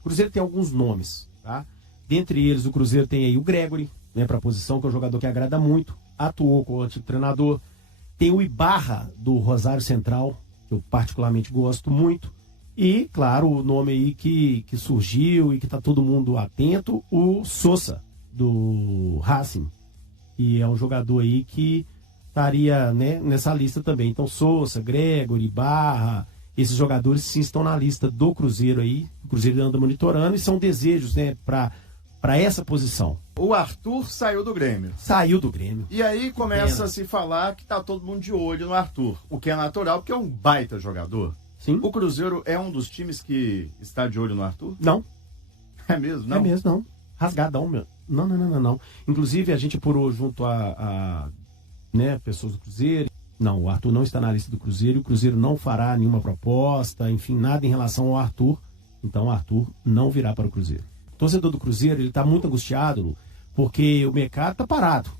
O Cruzeiro tem alguns nomes, tá? Dentre eles, o Cruzeiro tem aí o Gregory, né, para a posição, que é um jogador que agrada muito, atuou com o antigo treinador. Tem o Ibarra, do Rosário Central, que eu particularmente gosto muito. E, claro, o nome aí que surgiu e que está todo mundo atento, o Sousa, do Racing, que é um jogador aí que estaria, né, nessa lista também. Então, Sousa, Gregory, Ibarra, esses jogadores sim estão na lista do Cruzeiro aí. O Cruzeiro anda monitorando e são desejos, né, para essa posição. O Arthur saiu do Grêmio. Saiu do Grêmio. E aí começa a se falar que tá todo mundo de olho no Arthur, o que é natural, porque é um baita jogador. Sim. O Cruzeiro é um dos times que está de olho no Arthur? Não. É mesmo? Não? É mesmo, não. Rasgadão, meu. Não. Inclusive, a gente apurou junto a né, pessoas do Cruzeiro. Não, o Arthur não está na lista do Cruzeiro e o Cruzeiro não fará nenhuma proposta, enfim, nada em relação ao Arthur. Então, o Arthur não virá para o Cruzeiro. O torcedor do Cruzeiro, ele está muito angustiado, Lu, porque o mercado está parado.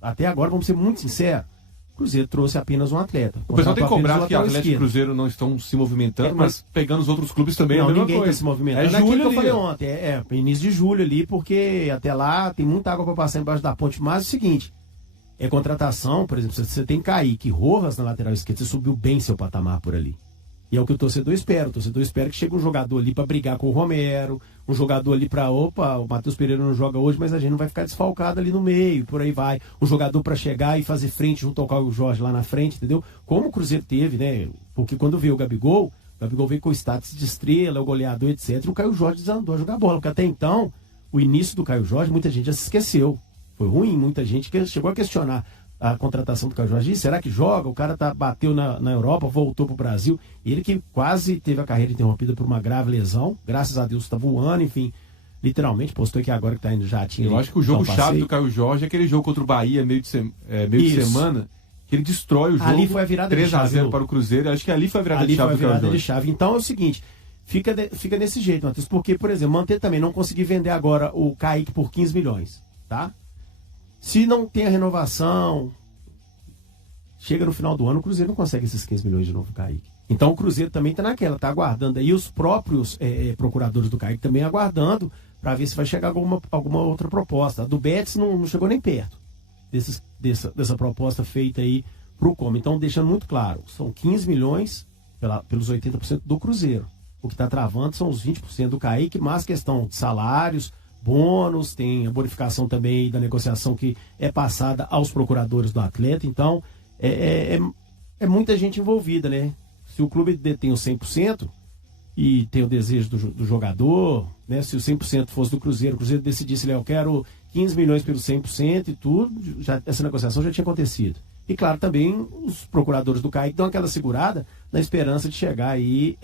Até agora, vamos ser muito sinceros, o Cruzeiro trouxe apenas um atleta. O pessoal tem cobrado que atletas do Cruzeiro não estão se movimentando, mas pegando os outros clubes também não, é a mesma ninguém coisa. Está se movimentando. É Naquilo julho que eu ali, falei ontem, início de julho ali, porque até lá tem muita água para passar embaixo da ponte. Mas é o seguinte, é contratação, por exemplo, você tem Kaique, Rojas na lateral esquerda, você subiu bem seu patamar por ali. E é o que o torcedor espera. O torcedor espera que chegue um jogador ali para brigar com o Romero, um jogador ali para, o Matheus Pereira não joga hoje, mas a gente não vai ficar desfalcado ali no meio, por aí vai. Um jogador para chegar e fazer frente junto ao Caio Jorge lá na frente, entendeu? Como o Cruzeiro teve, né? Porque quando veio o Gabigol veio com o status de estrela, o goleador, etc. E o Caio Jorge desandou a jogar bola, porque até então, o início do Caio Jorge, muita gente já se esqueceu. Foi ruim, muita gente chegou a questionar a contratação do Caio Jorge. Será que joga? O cara bateu na Europa, voltou pro Brasil. Ele que quase teve a carreira interrompida por uma grave lesão. Graças a Deus está voando, enfim. Literalmente, postou aqui agora que tá indo jatinho. Eu acho que o jogo chave do Caio Jorge é aquele jogo contra o Bahia, meio de semana, que ele destrói o jogo. Ali foi a virada de chave. 3-0 para o Cruzeiro. Acho que ali foi a virada de chave do Caio Jorge. Então é o seguinte, fica desse jeito, Matheus. Porque, por exemplo, manter também, não conseguir vender agora o Kaique por 15 milhões, tá? Se não tem a renovação, chega no final do ano, o Cruzeiro não consegue esses 15 milhões de novo do Kaique. Então o Cruzeiro também está naquela, está aguardando aí os próprios procuradores do Kaique também aguardando para ver se vai chegar alguma outra proposta. A do Betis não chegou nem perto dessa proposta feita aí para o Como. Então, deixando muito claro, são 15 milhões pelos 80% do Cruzeiro. O que está travando são os 20% do Kaique, mas questão de salários, bônus, tem a bonificação também da negociação que é passada aos procuradores do atleta. Então, é muita gente envolvida, né? Se o clube detém o 100% e tem o desejo do jogador, né? Se o 100% fosse do Cruzeiro, o Cruzeiro decidisse, eu quero 15 milhões pelo 100% e tudo, essa negociação já tinha acontecido. E claro, também os procuradores do Kaique dão aquela segurada na esperança de chegar aí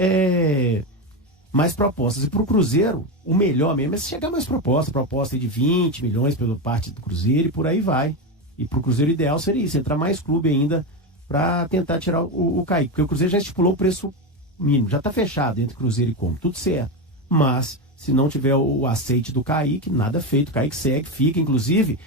mais propostas. E para o Cruzeiro, o melhor mesmo é se chegar mais proposta de 20 milhões pela parte do Cruzeiro e por aí vai. E para o Cruzeiro, o ideal seria isso, entrar mais clube ainda para tentar tirar o Kaique. Porque o Cruzeiro já estipulou o preço mínimo, já está fechado entre Cruzeiro e Como, tudo certo. Mas, se não tiver o aceite do Kaique, nada feito. O Kaique segue, fica, inclusive,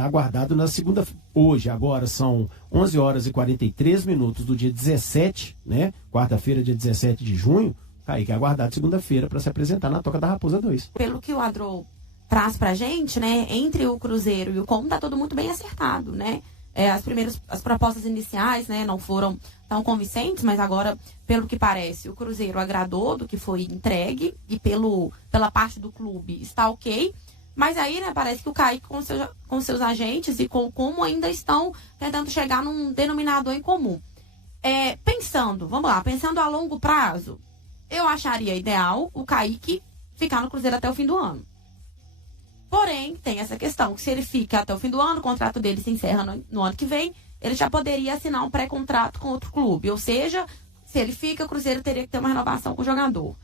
aguardado na segunda. Hoje, agora, são 11 horas e 43 minutos do dia 17, né? Quarta-feira, dia 17 de junho. Kaique é aguardado segunda-feira para se apresentar na Toca da Raposa 2. Pelo que o Adro traz pra gente, né, entre o Cruzeiro e o Como tá tudo muito bem acertado, né? As propostas iniciais, né, não foram tão convincentes, mas agora, pelo que parece, o Cruzeiro agradou do que foi entregue e pela parte do clube está ok. Mas aí, né, parece que o Kaique com seus agentes e com como ainda estão tentando chegar num denominador em comum. Pensando a longo prazo, eu acharia ideal o Kaique ficar no Cruzeiro até o fim do ano. Porém, tem essa questão, que se ele fica até o fim do ano, o contrato dele se encerra no ano que vem, ele já poderia assinar um pré-contrato com outro clube. Ou seja, se ele fica, o Cruzeiro teria que ter uma renovação com o jogador.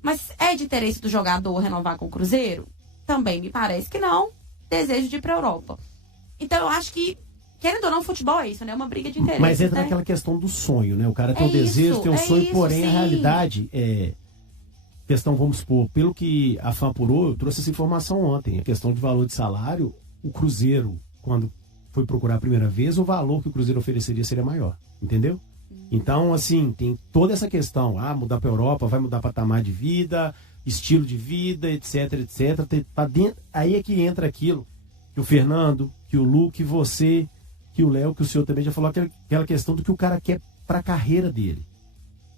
Mas é de interesse do jogador renovar com o Cruzeiro? Também me parece que não. Desejo de ir para a Europa. Então, eu acho que, querendo ou não, futebol é isso, né? Uma briga de interesse. Mas entra naquela questão do sonho, né? O cara tem um desejo, tem um sonho, porém a realidade questão, vamos supor, pelo que a FAM apurou, eu trouxe essa informação ontem, a questão de valor de salário, o Cruzeiro, quando foi procurar a primeira vez, o valor que o Cruzeiro ofereceria seria maior, entendeu? Então, assim, tem toda essa questão, mudar para a Europa, vai mudar patamar de vida, estilo de vida, etc, etc. Tá dentro, aí é que entra aquilo que o Fernando, que o Lu, que você, que o Léo, que o senhor também já falou, aquela questão do que o cara quer para a carreira dele.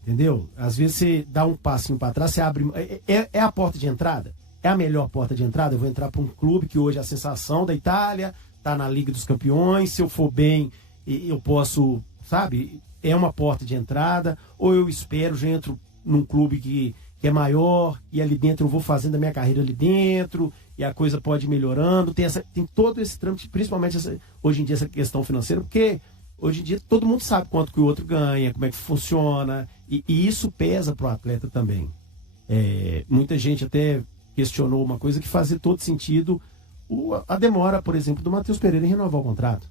Entendeu? Às vezes você dá um passinho para trás, você abre... É a porta de entrada? É a melhor porta de entrada? Eu vou entrar para um clube que hoje é a sensação da Itália, tá na Liga dos Campeões, se eu for bem, eu posso, sabe? É uma porta de entrada, ou eu espero, já entro num clube que é maior, e ali dentro eu vou fazendo a minha carreira ali dentro, e a coisa pode ir melhorando, tem todo esse trâmite, principalmente hoje em dia essa questão financeira, porque hoje em dia todo mundo sabe quanto que o outro ganha, como é que funciona, e isso pesa pro atleta também. Muita gente até questionou uma coisa que fazia todo sentido, a demora, por exemplo, do Matheus Pereira em renovar o contrato.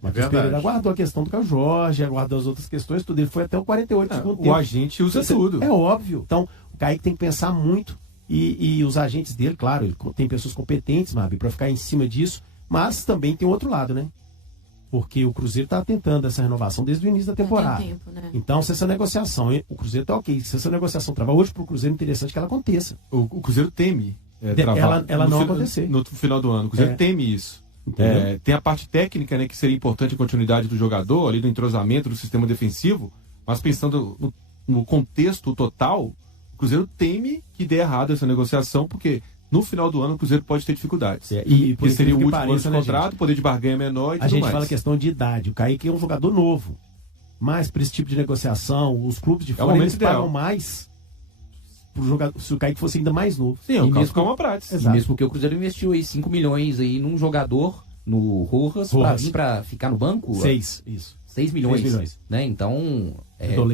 O Matheus Pereira aguardou a questão do Caio Jorge, aguardou as outras questões, tudo. Ele foi até o 48 do segundo tempo. O agente usa tudo. É óbvio. Então, o Kaique tem que pensar muito e os agentes dele, claro, ele tem pessoas competentes, Mabi, para ficar em cima disso, mas também tem outro lado, né? Porque o Cruzeiro está tentando essa renovação desde o início da temporada. Tem tempo, né? Então, se essa negociação, o Cruzeiro tá ok, se essa negociação travar hoje para o Cruzeiro, é interessante que ela aconteça. O Cruzeiro teme travar ela não acontecer. No final do ano. O Cruzeiro teme isso. Tem a parte técnica, né, que seria importante a continuidade do jogador, ali do entrosamento do sistema defensivo, mas pensando no contexto total, o Cruzeiro teme que dê errado essa negociação, porque no final do ano o Cruzeiro pode ter dificuldades. Porque seria o último ano de contrato, poder de barganha menor e tudo mais. A gente fala questão de idade. O Kaique é um jogador novo. Mas para esse tipo de negociação, os clubes de fora eles pagam mais pro jogador, se o Kaique fosse ainda mais novo. Sim, o caso ficou uma prática. E mesmo porque o Cruzeiro investiu aí 5 milhões aí num jogador, no Rojas, para vir para ficar no banco. 6, isso. 6 milhões. Né? Então,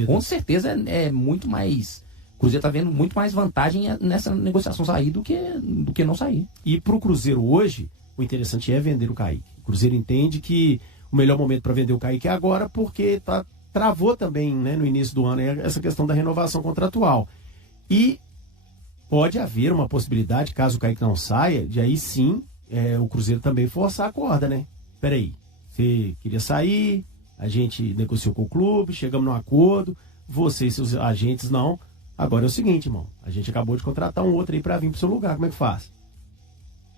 com certeza é muito mais... O Cruzeiro está vendo muito mais vantagem nessa negociação sair do que não sair. E para o Cruzeiro hoje, o interessante é vender o Kaique. O Cruzeiro entende que o melhor momento para vender o Kaique é agora, porque travou também, né, no início do ano essa questão da renovação contratual. E pode haver uma possibilidade, caso o Kaique não saia, de aí sim o Cruzeiro também forçar a corda, né? Peraí, você queria sair, a gente negociou com o clube, chegamos num acordo, você e seus agentes não. Agora é o seguinte, irmão, a gente acabou de contratar um outro aí para vir pro seu lugar, como é que faz?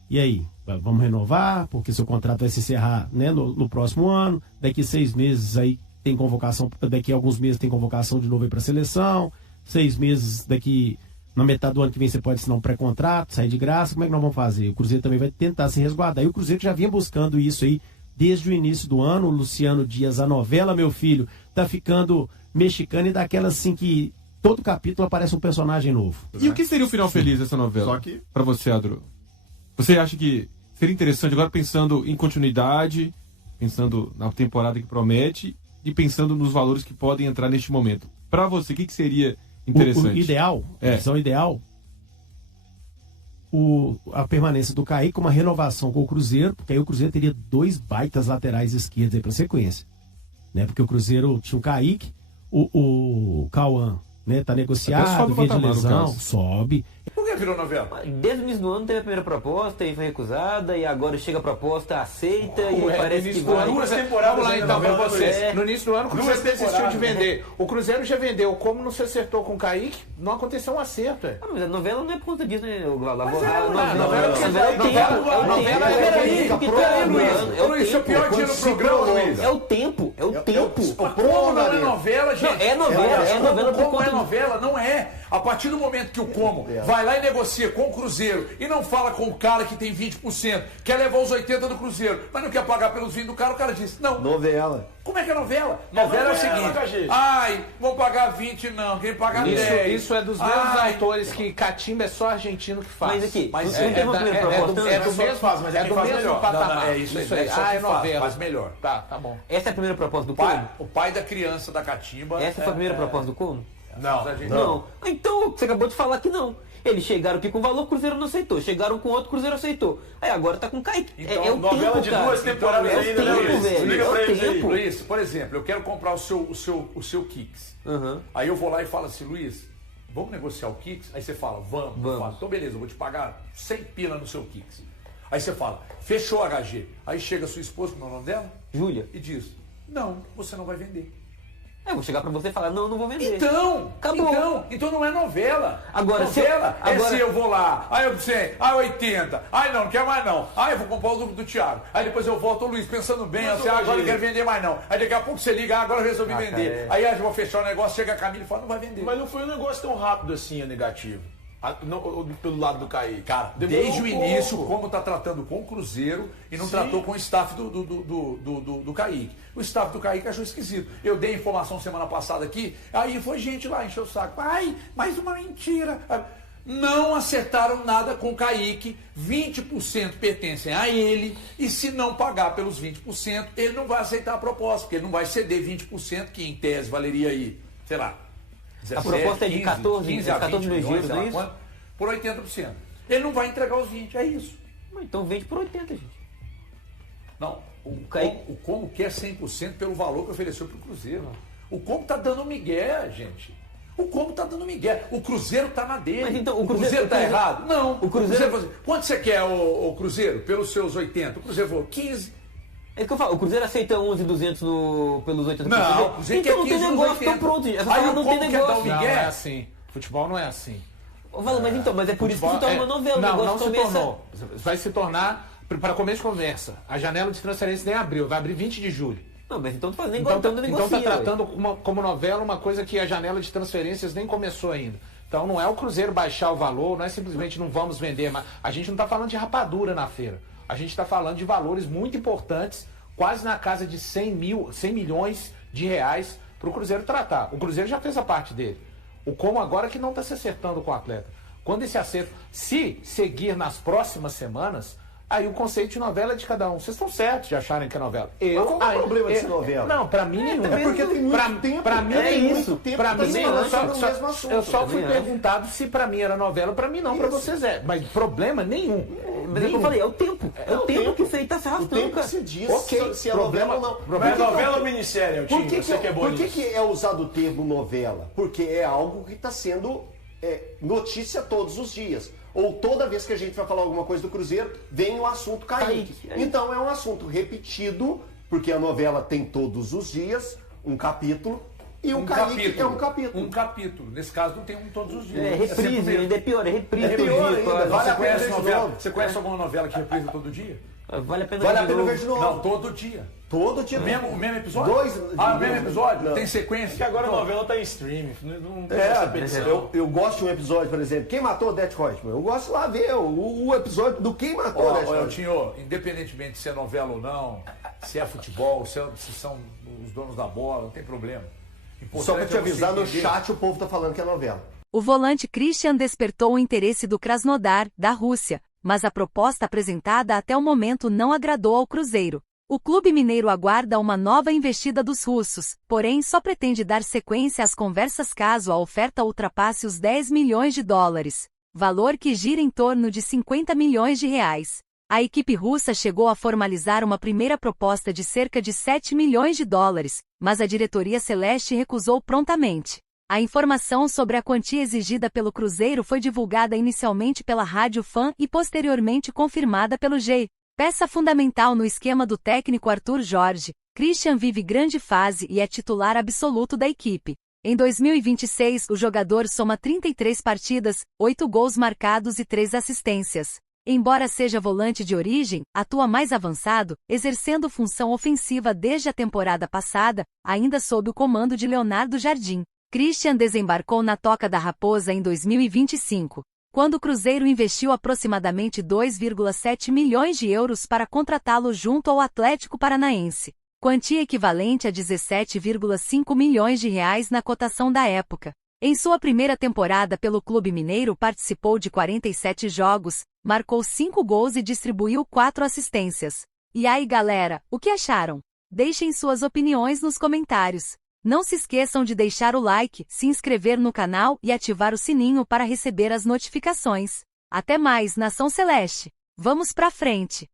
E aí, vamos renovar, porque seu contrato vai se encerrar, né, no próximo ano, daqui 6 meses aí tem convocação, daqui a alguns meses tem convocação de novo aí pra seleção, 6 meses daqui, na metade do ano que vem você pode assinar um pré-contrato, sair de graça, como é que nós vamos fazer? O Cruzeiro também vai tentar se resguardar, e o Cruzeiro já vinha buscando isso aí desde o início do ano. O Luciano Dias, a novela, meu filho, tá ficando mexicano e daquela assim que todo capítulo aparece um personagem novo. E o que seria o final feliz dessa novela? Só que... Pra você, Adro? Você acha que seria interessante, agora pensando em continuidade, pensando na temporada que promete e pensando nos valores que podem entrar neste momento? Pra você, o que seria interessante? O ideal, a visão ideal, a permanência do Kaique com uma renovação com o Cruzeiro, porque aí o Cruzeiro teria 2 baitas laterais esquerdos aí pra sequência. Né? Porque o Cruzeiro tinha o Kaique, o Cauã, né, tá negociado, via de lesão, sobe. Por que virou novela? Desde o início do ano teve a primeira proposta e foi recusada, e agora chega a proposta, aceita, e parece que vai... Duas temporadas. Vamos lá então pra vocês. No início do ano o Cruzeiro desistiu de vender. O Cruzeiro já vendeu. Como não se acertou com o Kaique, não aconteceu um acerto. Mas a novela não é por conta disso, né? Luiz, o pior dia no programa, Luiz. É o tempo. Como não é novela, gente? É novela. Como é novela? Não é. A partir do momento que o Como vai lá e negocia com o Cruzeiro e não fala com o cara que tem 20%, quer levar os 80% do Cruzeiro, mas não quer pagar pelos 20% do cara, o cara diz, não. Novela. Como é que é novela? Novela é o seguinte, vão pagar 20 não, quem paga 10. Isso é dos mesmos autores que Catimba é só argentino que faz. Mas aqui, é do mesmo patamar. É isso aí. É novela. Faz melhor. Tá bom. Essa é a primeira proposta do Como? O pai da criança da Catimba. Essa foi a primeira proposta do Como? Não. Então, você acabou de falar que não. Eles chegaram aqui com valor, o Cruzeiro não aceitou. Chegaram com outro, o Cruzeiro aceitou. Aí agora tá com o Kaique. Então, é o novela tempo, de cara. 2 temporadas ainda, né, Luiz? Velho, é o tempo. Luiz, por exemplo, eu quero comprar o seu Kicks. Aí eu vou lá e falo assim, Luiz, vamos negociar o Kicks? Aí você fala, vamos. Eu falo, então beleza, eu vou te pagar 100 pila no seu Kicks. Aí você fala, fechou HG. Aí chega a sua esposa, como é o nome dela? Júlia. E diz, não, você não vai vender. Eu vou chegar pra você e falar, não vou vender. Então, acabou. Então não é novela. Agora, novela agora... se eu vou lá, aí eu 100, aí 80, aí não quero mais não. Aí eu vou comprar o duplo do Thiago. Aí depois eu volto, Luiz, pensando bem, assim, agora eu não quero vender mais não. Aí daqui a pouco você liga, agora eu resolvi vender. Aí eu vou fechar o negócio, chega a Camila e fala, não vai vender. Mas não foi um negócio tão rápido assim, negativo. Pelo lado do Kaique. Cara, desde o início, como tá tratando com o Cruzeiro e não tratou com o staff do Kaique. O staff do Kaique achou esquisito. Eu dei informação semana passada aqui, aí foi gente lá, encheu o saco. Ai, mais uma mentira. Não acertaram nada com o Kaique, 20% pertencem a ele, e se não pagar pelos 20%, ele não vai aceitar a proposta, porque ele não vai ceder 20%, que em tese valeria aí, sei lá, 17, a proposta é de 15 a 14 milhões, não é isso? Por 80%. Ele não vai entregar os 20%, é isso. Então vende por 80%, gente. Não, o Como quer 100% pelo valor que ofereceu para o Cruzeiro. O Como tá dando migué, gente. O Como tá dando migué. O Cruzeiro tá na dele. Mas então, o Cruzeiro tá errado? Não. O Cruzeiro... Quanto você quer, o Cruzeiro? Pelos seus 80%? O Cruzeiro falou 15%. É que eu falo, o Cruzeiro aceita 11.200 pelos 80%. Não, o Cruzeiro então não tem negócio, então pronto. Aí não tem negócio. Não é assim. Futebol não é assim. Mas é por isso que se torna uma novela. Não se tornou. Vai se tornar, para começo de conversa, a janela de transferência nem abriu, vai abrir 20 de julho. Não, mas então tu faz nem Então tá tratando como novela uma coisa que a janela de transferências nem começou ainda. Então não é o Cruzeiro baixar o valor, não é simplesmente não vamos vender, mas a gente não está falando de rapadura na feira. A gente está falando de valores muito importantes, quase na casa de 100 milhões de reais para o Cruzeiro tratar. O Cruzeiro já fez a parte dele. O Como agora que não está se acertando com o atleta. Quando esse acerto, se seguir nas próximas semanas, aí o conceito de novela é de cada um. Vocês estão certos de acharem que é novela. Qual é o problema dessa novela? Não, pra mim nenhum. É porque tem muito tempo. Pra mim nenhum. Muito tempo. Pra mim nenhum. Eu só fui também perguntado se pra mim era novela, pra mim não, pra vocês é. Mas problema nenhum. Mas é o que eu falei, é o tempo. É o tempo que isso aí tá se arrastando, o tempo cara. que se diz se é novela ou não. Mas novela ou minissérie, Por que é usado o termo novela? Porque é algo que está sendo notícia todos os dias. Ou toda vez que a gente vai falar alguma coisa do Cruzeiro, vem o assunto Kaique. Então é um assunto repetido, porque a novela tem todos os dias um capítulo, e o Kaique é um capítulo. Um capítulo. Nesse caso não tem um todos os dias. É reprise, ainda é pior, é reprise. É pior ainda. Você conhece alguma novela que reprisa todo dia? Vale a pena ver de novo. Não, todo dia. Todo dia. O mesmo episódio? O mesmo episódio? Não. Tem sequência? Porque agora a novela tá em streaming. Não tem eu gosto de um episódio, por exemplo, Quem Matou Odete Roitman? Eu gosto lá ver o episódio do Quem Matou Odete Roitman. Tinho, independentemente se é novela ou não, se é futebol, se são os donos da bola, não tem problema. Só pra te avisar, no chat o povo tá falando que é novela. O volante Christian despertou o interesse do Krasnodar, da Rússia, mas a proposta apresentada até o momento não agradou ao Cruzeiro. O clube mineiro aguarda uma nova investida dos russos, porém só pretende dar sequência às conversas caso a oferta ultrapasse os 10 milhões de dólares, valor que gira em torno de 50 milhões de reais. A equipe russa chegou a formalizar uma primeira proposta de cerca de 7 milhões de dólares, mas a diretoria celeste recusou prontamente. A informação sobre a quantia exigida pelo Cruzeiro foi divulgada inicialmente pela Rádio Fã e posteriormente confirmada pelo G. Peça fundamental no esquema do técnico Arthur Jorge, Christian vive grande fase e é titular absoluto da equipe. Em 2026, o jogador soma 33 partidas, 8 gols marcados e 3 assistências. Embora seja volante de origem, atua mais avançado, exercendo função ofensiva desde a temporada passada, ainda sob o comando de Leonardo Jardim. Christian desembarcou na Toca da Raposa em 2025, quando o Cruzeiro investiu aproximadamente 2,7 milhões de euros para contratá-lo junto ao Atlético Paranaense, quantia equivalente a 17,5 milhões de reais na cotação da época. Em sua primeira temporada pelo clube mineiro participou de 47 jogos, marcou 5 gols e distribuiu 4 assistências. E aí galera, o que acharam? Deixem suas opiniões nos comentários. Não se esqueçam de deixar o like, se inscrever no canal e ativar o sininho para receber as notificações. Até mais, Nação Celeste! Vamos pra frente!